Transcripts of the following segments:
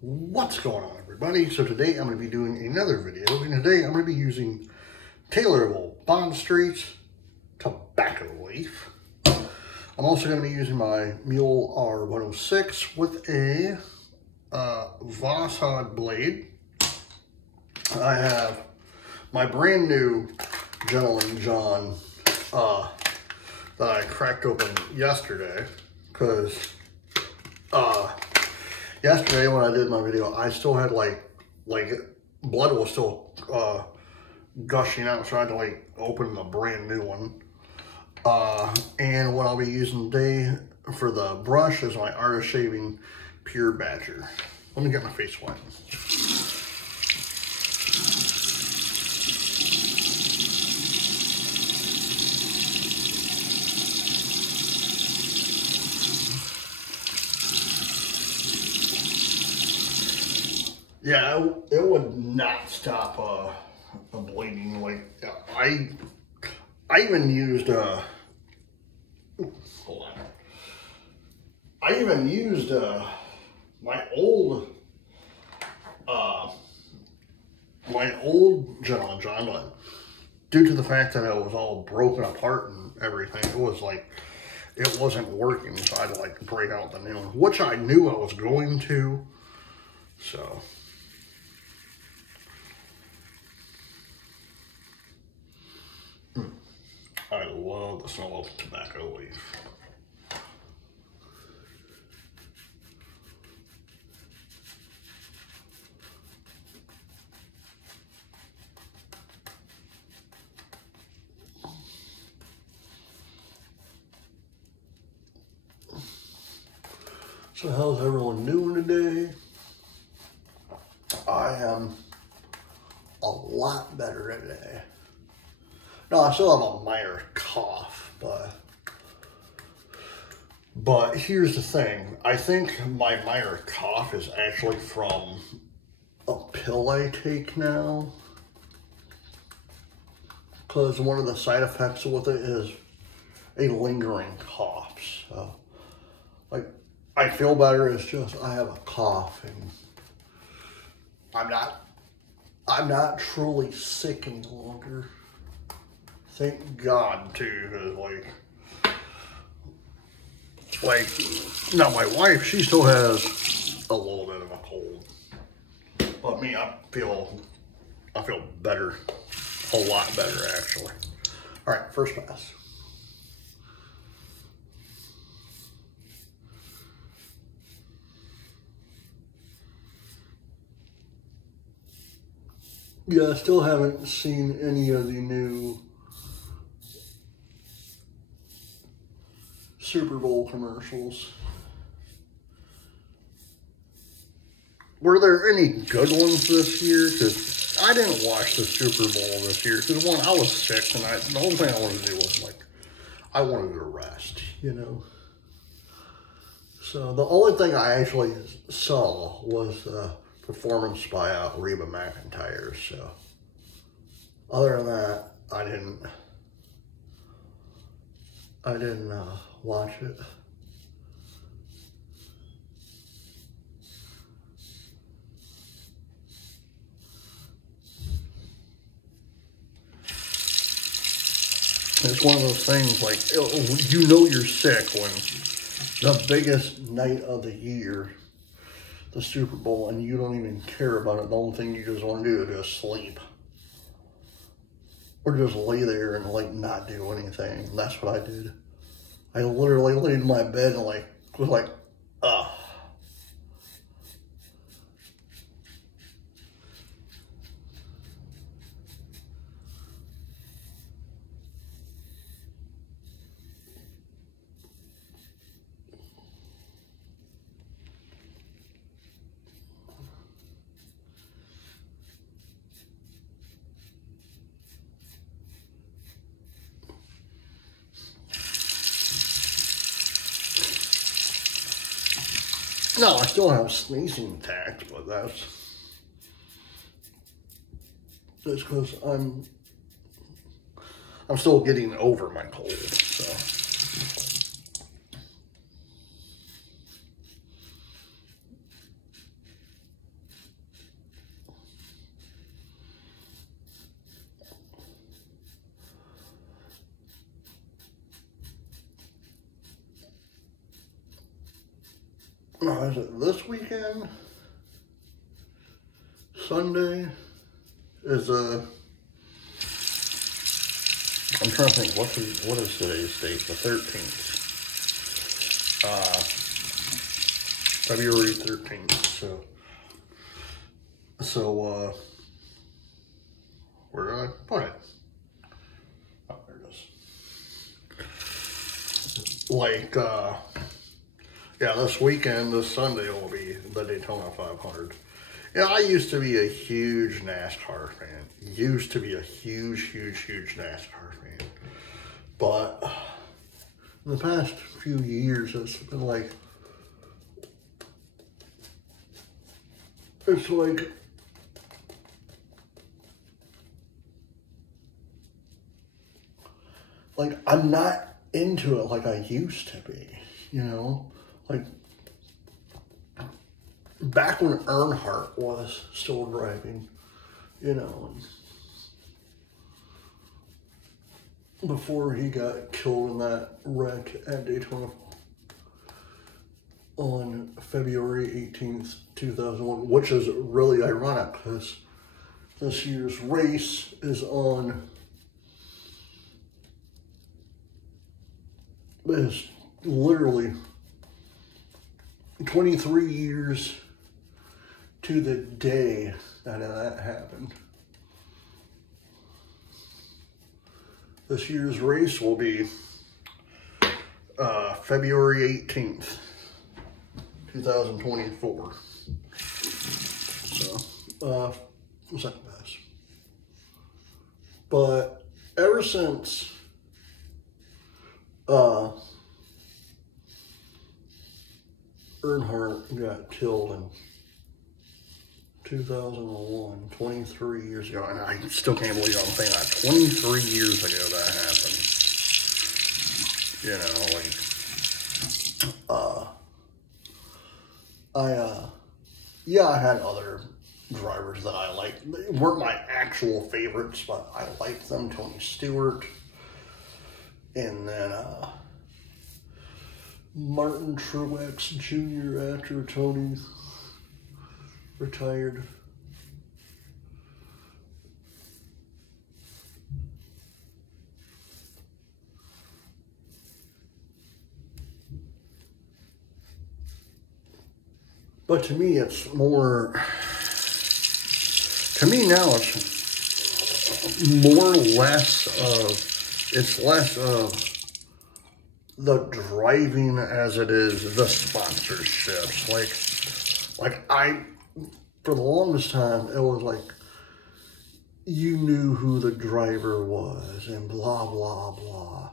What's going on, everybody? So today I'm going to be doing another video, and today I'm going to be using Taylorville Bond Street tobacco leaf. I'm also going to be using my Mule R106 with a Voss blade. I have my brand new Gentleman John that I cracked open yesterday because yesterday when I did my video, I still had like blood was still gushing out, so I had to open the brand new one. And what I'll be using today for the brush is my Artist Shaving Pure Badger. Let me get my face wet. Yeah, it would not stop a bleeding. I even used hold on. I even used my old Gentleman John, but due to the fact that it was all broken apart and everything, it was it wasn't working, so I had to break out the new one, which I knew I was going to. So I love the smell of tobacco leaf. So how's everyone doing today? I am a lot better today. No, I still have a minor cough, but here's the thing. I think my minor cough is actually from a pill I take now, because one of the side effects with it is a lingering cough. So, I feel better. It's just I have a cough, and I'm not truly sick any longer. Thank God, too, because, now my wife, she still has a little bit of a cold. But me, I feel better, a lot better, actually. All right, first pass. Yeah, I still haven't seen any of the new Super Bowl commercials. Were there any good ones this year? Because I didn't watch the Super Bowl this year. Because one, I was sick, and the only thing I wanted to do was I wanted to rest, you know. So the only thing I actually saw was the performance by Reba McEntire. So other than that, I didn't watch it. It's one of those things you know you're sick when the biggest night of the year, the Super Bowl, and you don't even care about it. The only thing you just want to do is just sleep. Or just lay there and not do anything. And that's what I did. I literally laid in my bed and was ugh. No, I still have sneezing attack, but that's because I'm still getting over my cold, so. is it this weekend? Sunday is I'm trying to think, what is today's date? The 13th. February 13th. So where did I put it? Oh, there it is. Like, yeah, this weekend, this Sunday will be the Daytona 500. Yeah, I used to be a huge NASCAR fan. Used to be a huge NASCAR fan. But in the past few years, it's been like, I'm not into it like I used to be, you know? Like, back when Earnhardt was still driving, you know, before he got killed in that wreck at Daytona on February 18th, 2001, which is really ironic because this year's race is literally 23 years to the day that happened. This year's race will be February 18th, 2024. So, second best. But ever since Earnhardt got killed in 2001, 23 years ago, and I still can't believe I'm saying that. 23 years ago that happened. You know, yeah, I had other drivers that I liked. They weren't my actual favorites, but I liked them. Tony Stewart. And then Martin Truex Jr. after Tony retired. But to me, it's more, to me now, it's more or less of, it's less of the driving as it is the sponsorships. Like for the longest time, it was like, you knew who the driver was and blah, blah, blah.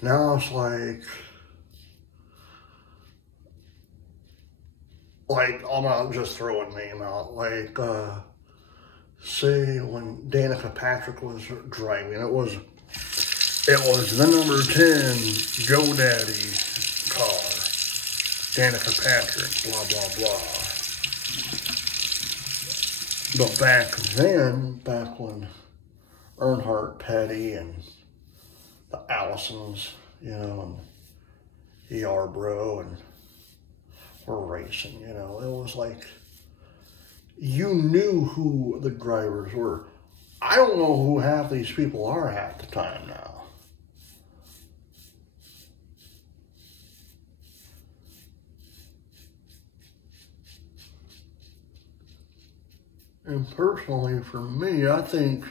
Now it's like I'm gonna just throw a name out, like, say when Danica Patrick was driving, it was the number 10 GoDaddy car, Danica Patrick, blah, blah, blah. But back then, back when Earnhardt, Petty, and the Allisons, you know, and Yarbrough, and were racing, you know, it was like, you knew who the drivers were. I don't know who half these people are half the time now. And personally, for me, I think,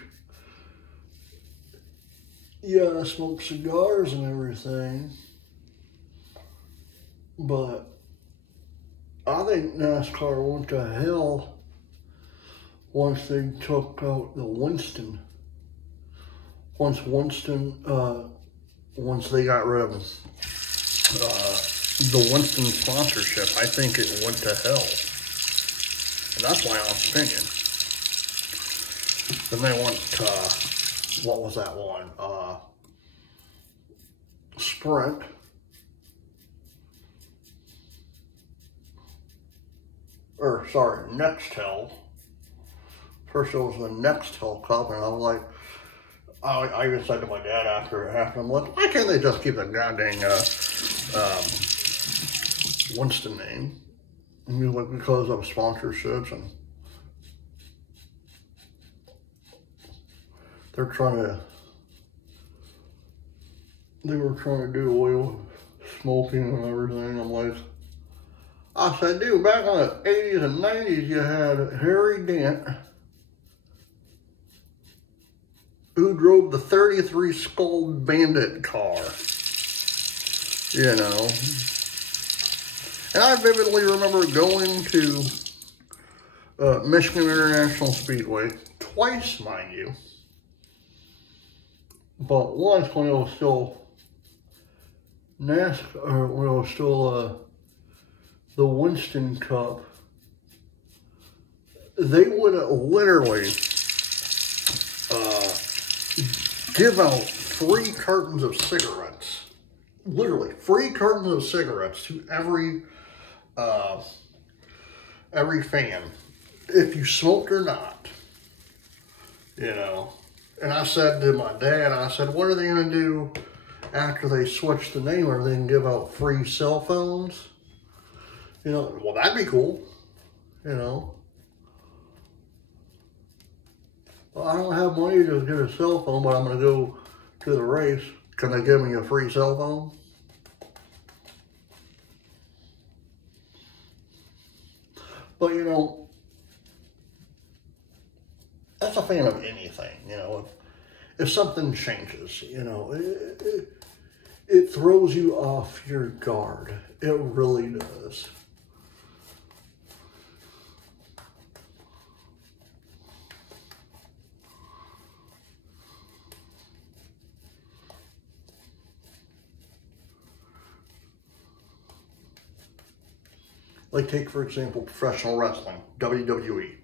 yeah, I smoke cigars and everything, but I think NASCAR went to hell once they took out the Winston. Once they got rid of the Winston sponsorship, I think it went to hell. And that's my honest opinion. Then they went to, what was that one? Sprint. Or, sorry, Nextel. First it was the Nextel Cup, and I was like, I even said to my dad after it happened, I'm like, why can't they just keep the goddamn Winston name? like because of sponsorships, and they were trying to do away with smoking and everything. I'm like, I said, dude, back in the 80s and 90s, you had Harry Dent, who drove the 33 Skull Bandit car, you know. And I vividly remember going to Michigan International Speedway, twice, mind you. But once when it was still NASCAR, or when it was still the Winston Cup, they would literally give out free cartons of cigarettes. Literally, free cartons of cigarettes to every fan, if you smoked or not, you know. And I said to my dad, I said, what are they going to do after they switch the name? Are they going to give out free cell phones? You know, well, that'd be cool, you know. Well, I don't have money to get a cell phone, but I'm going to go to the race. Can they give me a free cell phone? But, you know, that's a fan of anything, you know. If something changes, you know, it throws you off your guard. It really does. Like, take, for example, professional wrestling, WWE.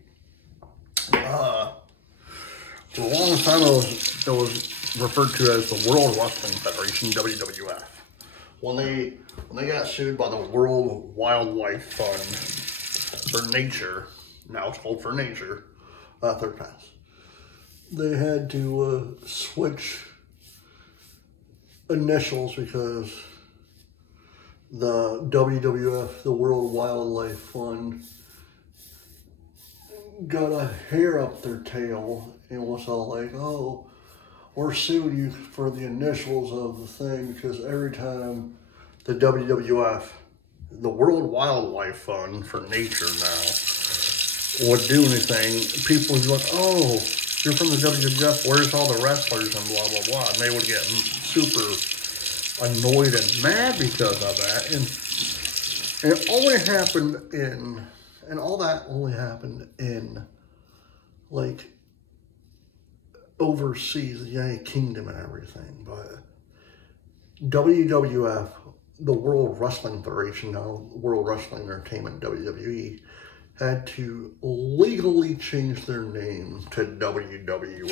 For a long time, it was referred to as the World Wrestling Federation, WWF. When they got sued by the World Wildlife Fund for nature, now it's called for nature, third pass, they had to switch initials because the WWF, the World Wildlife Fund, got a hair up their tail and was all like, oh, we're suing you for the initials of the thing, because every time the WWF, the World Wildlife Fund for nature now, would do anything, people would be like, oh, you're from the WWF, where's all the wrestlers and blah, blah, blah. And they would get super annoyed and mad because of that. And it only happened in, and all that only happened in, like, overseas, the United Kingdom and everything. But WWF, the World Wrestling Federation, now World Wrestling Entertainment, WWE, had to legally change their name to WWE.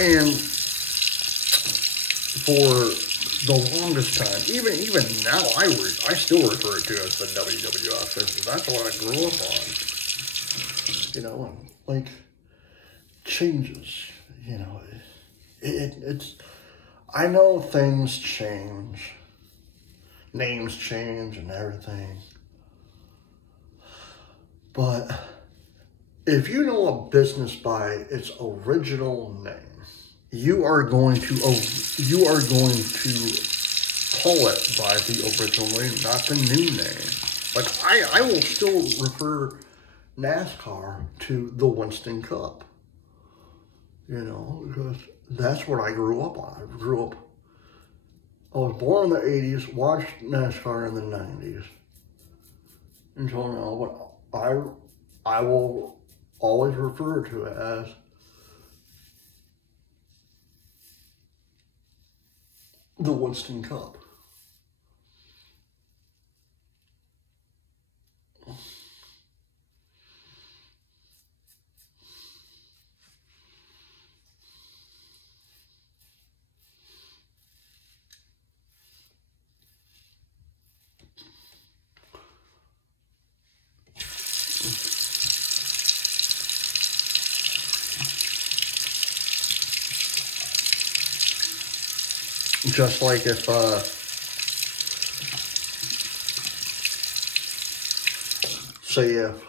And for the longest time, even now, I still refer to it as the WWF, because that's what I grew up on. You know, like, changes, you know, it's, I know things change, names change and everything, but if you know a business by its original name, you are going to call it by the original name, not the new name. Like, I will still refer NASCAR to the Winston Cup, you know, because that's what I grew up on. I was born in the 80s, watched NASCAR in the 90s until now, but I will always refer to it as the Winston Cup. Just like if say if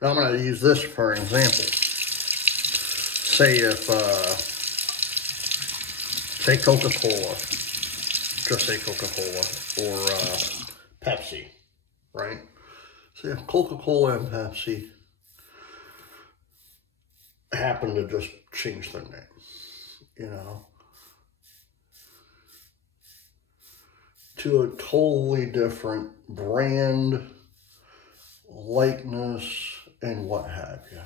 now I'm going to use this for an example. Say if, say Coca-Cola, just say Coca-Cola, or Pepsi, right? Say if Coca-Cola and Pepsi happen to just change their name, you know, to a totally different brand, likeness, and what have you.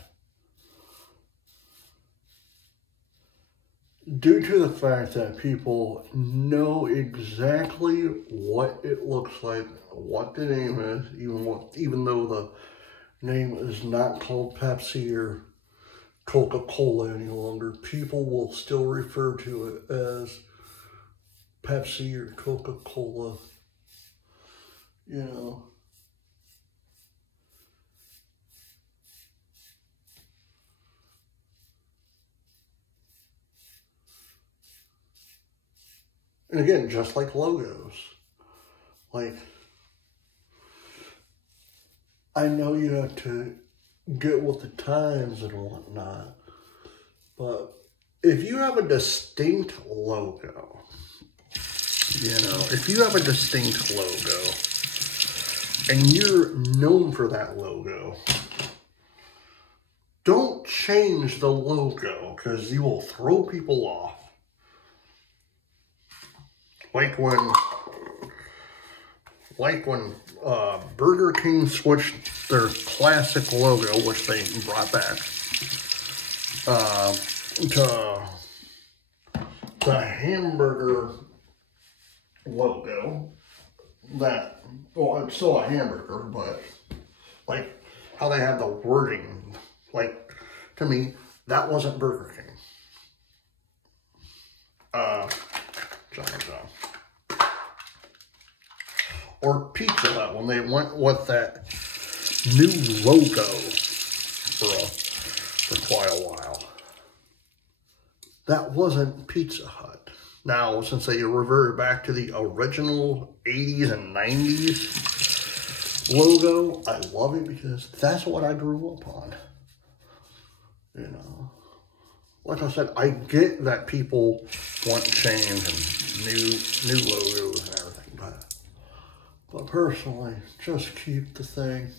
Due to the fact that people know exactly what it looks like, what the name is, even though the name is not called Pepsi or Coca-Cola any longer, people will still refer to it as Pepsi or Coca-Cola, you know. And again, just like logos, like, I know you have to get with the times and whatnot, but if you have a distinct logo, you know, if you have a distinct logo and you're known for that logo, don't change the logo because you will throw people off. Like when Burger King switched their classic logo, which they brought back, to the hamburger logo. That, well, it's still a hamburger, but like how they have the wording, like, to me, that wasn't Burger King. Or Pizza Hut, when they went with that new logo for quite a while. That wasn't Pizza Hut. Now, since they reverted back to the original 80s and 90s logo, I love it because that's what I grew up on. You know, like I said, I get that people want change and new logos and everything, but personally, just keep the thing.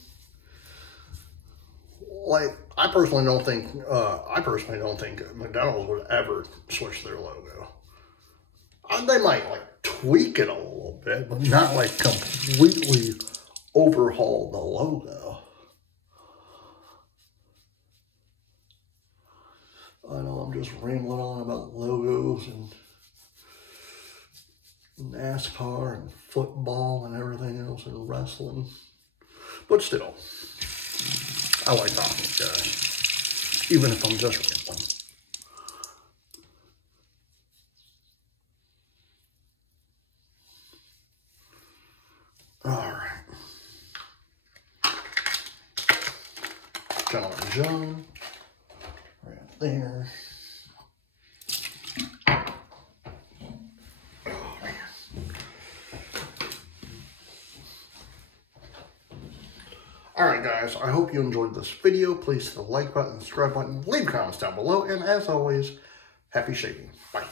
Like, I personally don't think McDonald's would ever switch their logo. They might like tweak it a little bit, but not like completely overhaul the logo. I know I'm just rambling on about logos and NASCAR and football and everything else and wrestling. But still, I like talking to you guys, even if I'm just rambling. All right. John John. Right there. Alright guys, I hope you enjoyed this video. Please hit the like button, subscribe button, leave comments down below, and as always, happy shaping. Bye.